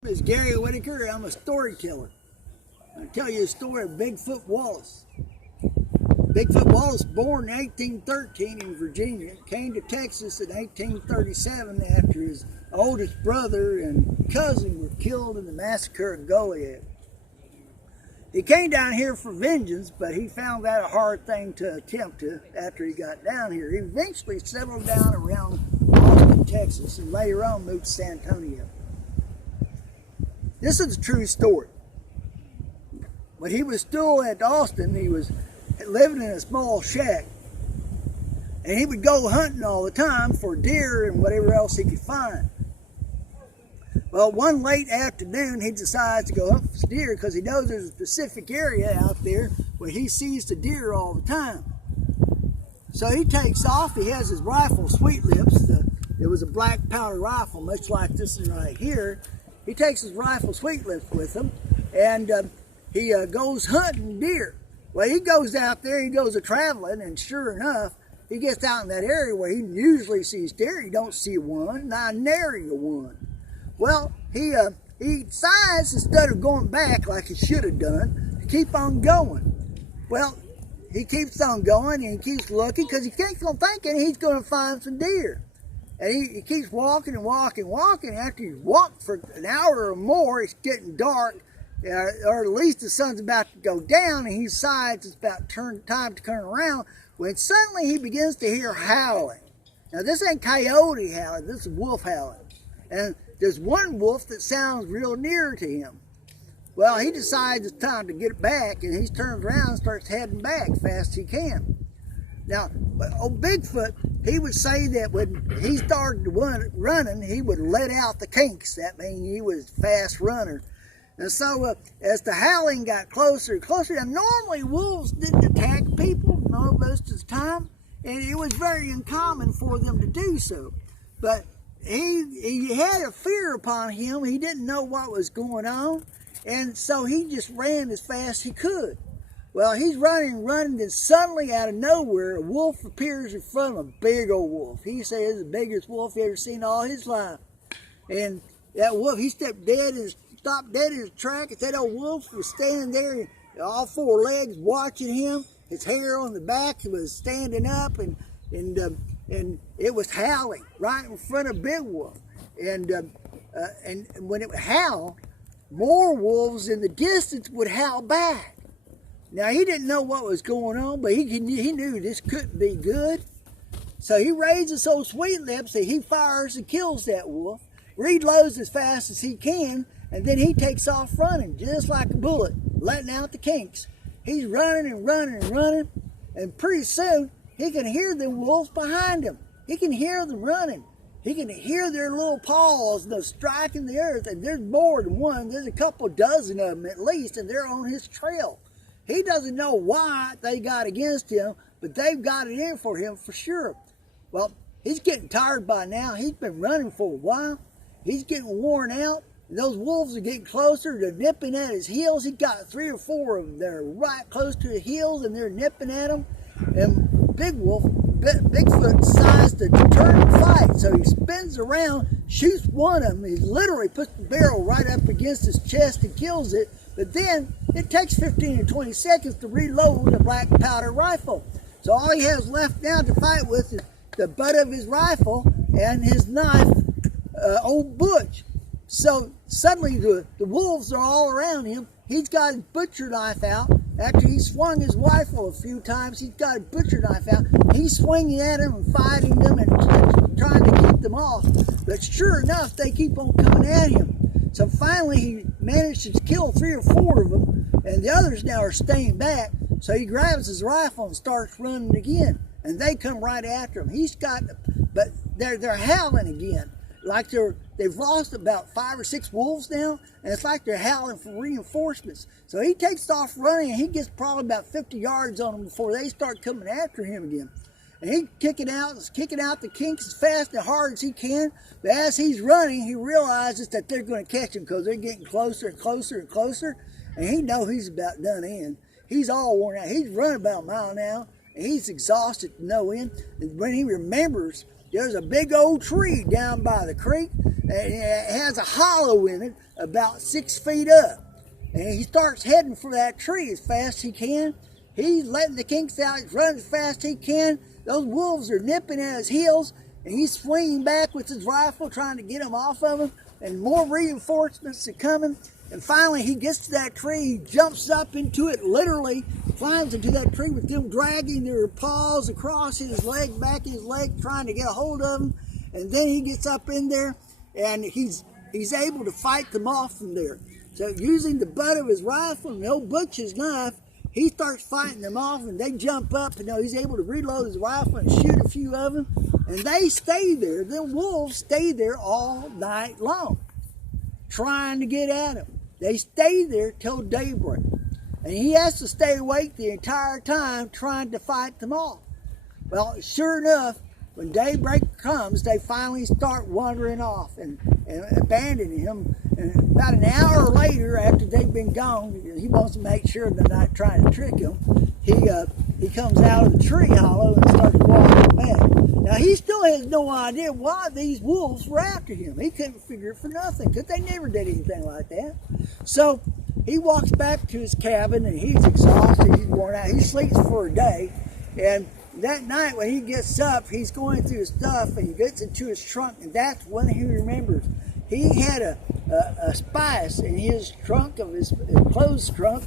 My name is Gary Whitaker. I'm a storyteller. I'll tell you a story of Bigfoot Wallace. Bigfoot Wallace, born in 1813 in Virginia, came to Texas in 1837 after his oldest brother and cousin were killed in the massacre of Goliad. He came down here for vengeance, but he found that a hard thing to attempt to after he got down here. He eventually settled down around Austin, Texas, and later on moved to San Antonio. This is a true story. When he was still at Austin, he was living in a small shack. And he would go hunting all the time for deer and whatever else he could find. Well, one late afternoon, he decides to go hunt for deer because he knows there's a specific area out there where he sees the deer all the time. So he takes off. He has his rifle, Sweet Lips. It was a black powder rifle, much like this one right here. He takes his rifle, Sweet Lips, with him, and he goes hunting deer. Well, he goes out there, he goes a-traveling, and sure enough, he gets out in that area where he usually sees deer. He don't see one, not nary a one. Well, he decides, instead of going back like he should have done, to keep on going. Well, he keeps on going, and he keeps looking, because he keeps on thinking he's going to find some deer. And he keeps walking and walking and walking. After he's walked for an hour or more, it's getting dark, or at least the sun's about to go down, and he decides it's about time to turn around, when suddenly he begins to hear howling. Now, this ain't coyote howling, this is wolf howling. And there's one wolf that sounds real near to him. Well, he decides it's time to get back, and he turns around and starts heading back fast as he can. Now, old Bigfoot, he would say that when he started running, he would let out the kinks. That means he was a fast runner. And so as the howling got closer and closer, and normally wolves didn't attack people most of the time, and it was very uncommon for them to do so. But he had a fear upon him. He didn't know what was going on, and so he just ran as fast as he could. Well, he's running, and suddenly out of nowhere, a wolf appears in front of him, a big old wolf. He says it's the biggest wolf he ever seen all his life. And that wolf, he stopped dead in his track, and that old wolf was standing there, all four legs, watching him. His hair on the back was standing up, and it was howling right in front of Big Wolf. And when it would howl, more wolves in the distance would howl back. Now, he didn't know what was going on, but he knew this couldn't be good. So he raises those Sweet Lips, and he fires and kills that wolf, reloads as fast as he can, and then he takes off running, just like a bullet, letting out the kinks. He's running and running and running, and pretty soon, he can hear the wolves behind him. He can hear them running. He can hear their little paws striking the earth, and there's more than one. There's a couple dozen of them at least, and they're on his trail. He doesn't know why they got against him, but they've got it in for him for sure. Well, he's getting tired by now. He's been running for a while. He's getting worn out. And those wolves are getting closer. They're nipping at his heels. He got 3 or 4 of them that are right close to his heels, and they're nipping at him. And Bigfoot decides to turn and fight. So he spins around, shoots one of them. He literally puts the barrel right up against his chest and kills it. But then it takes 15 or 20 seconds to reload the black powder rifle. So all he has left now to fight with is the butt of his rifle and his knife, old Butch. So suddenly the wolves are all around him. He's got his butcher knife out. After he swung his rifle a few times, he's got a butcher knife out. He's swinging at them and fighting them and trying to keep them off. But sure enough, they keep on coming at him. So finally, he managed to kill 3 or 4 of them, and the others now are staying back. So he grabs his rifle and starts running again, and they come right after him. But they're howling again, like they've lost about 5 or 6 wolves now, and it's like they're howling for reinforcements. So he takes off running, and he gets probably about 50 yards on them before they start coming after him again. And he's kicking out the kinks as fast and hard as he can. But as he's running, he realizes that they're going to catch him because they're getting closer and closer and closer. And he knows he's about done in. He's all worn out. He's running about a mile now, and he's exhausted to no end. And when he remembers there's a big old tree down by the creek, and it has a hollow in it about 6 feet up. And he starts heading for that tree as fast as he can. He's letting the kinks out. He's running as fast as he can. Those wolves are nipping at his heels, and he's swinging back with his rifle, trying to get them off of him. And more reinforcements are coming. And finally, he gets to that tree. He jumps up into it, literally climbs into that tree with them dragging their paws across his leg, back his leg, trying to get a hold of him. And then he gets up in there, and he's able to fight them off from there. So using the butt of his rifle and the old butcher's knife, he starts fighting them off, and they jump up, and he's able to reload his rifle and shoot a few of them. And they stay there. The wolves stay there all night long, trying to get at him. They stay there till daybreak. And he has to stay awake the entire time trying to fight them off. Well, sure enough, when daybreak comes, they finally start wandering off and abandoning him. And about an hour later, after they've been gone, he wants to make sure they're not trying to trick him. He comes out of the tree hollow and starts walking back. Now, he still has no idea why these wolves were after him. He couldn't figure it for nothing, because they never did anything like that. So he walks back to his cabin, and he's exhausted. He's worn out. He sleeps for a day. And that night when he gets up, he's going through his stuff, and he gets into his trunk, and that's when he remembers. He had a spice in his trunk, of his clothes trunk,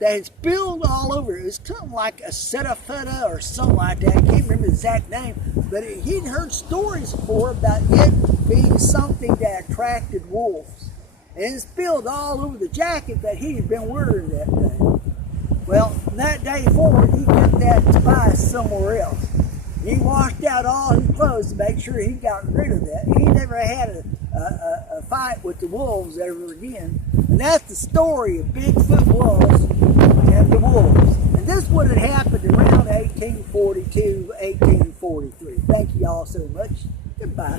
that had spilled all over. It was something like a setafeta or something like that. I can't remember the exact name, but he'd heard stories before about it being something that attracted wolves. And it spilled all over the jacket that he had been wearing that day. Well, from that day forward, he kept that spice somewhere else. He washed out all his clothes to make sure he got rid of that. He never had a fight with the wolves ever again. And that's the story of Bigfoot, Wallace, and the wolves. And this would have happened around 1842, 1843. Thank you all so much. Goodbye.